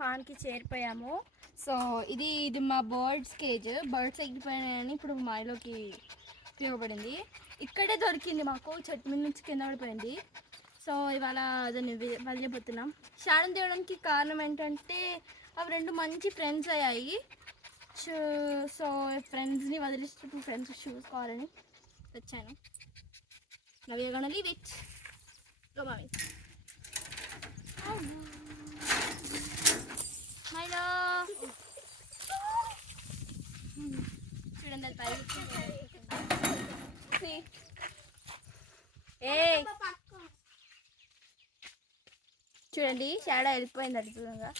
ఫాన్కి చేరిపోయాము. So ఇది మా birds cage. Birds ఎగిపోయాయని ఇప్పుడు మాయలోకి ఉపయోగపడింది. ఇక్కడే దొరికింది మాకు, చెట్టు మీద నుంచి కింద పడిపోయింది. సో ఇవాళ దాన్ని వదిలిపోతున్నాం. షాడన్ తీయడానికి కారణం ఏంటంటే అవి రెండు మంచి ఫ్రెండ్స్ అయ్యాయి. సో ఫ్రెండ్స్ని వదిలిస్తూ ఫ్రెండ్స్ చూసుకోవాలని వచ్చాను. Now we are gonna leave it. Go, mommy. Milo. చూడండి అది పైకి. See. Hey. చూడండి షాడో వెళ్ళిపోయింది అది దూరంగా.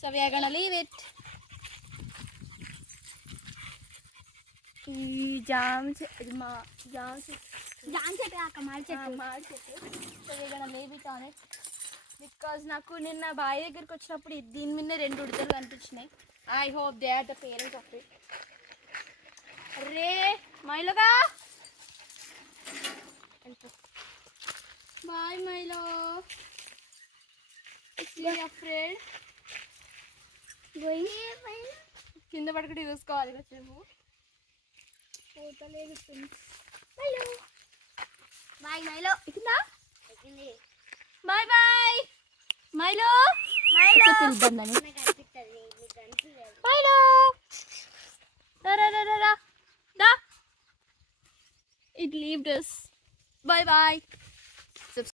So we are gonna leave it. ఈ జామ్ చెట్టు మాడి చెట్టు. So we are gonna leave it on it. Because నాకు నిన్న బావి దగ్గరికి వచ్చినప్పుడు దీని మీద 2 ఉడతలు కనిపించినాయి. I hope they are the parents of it. అరే మైలోగా బాయ్ మైలో. అఫ్రేడ్ కింద పడకటి చూసుకోవాలి వచ్చేపు. పోతలేదు మైలో. Boy Milo. ఎక్కిందా? Boy boy Milo. మైలో దా. It leaved us. Bye bye.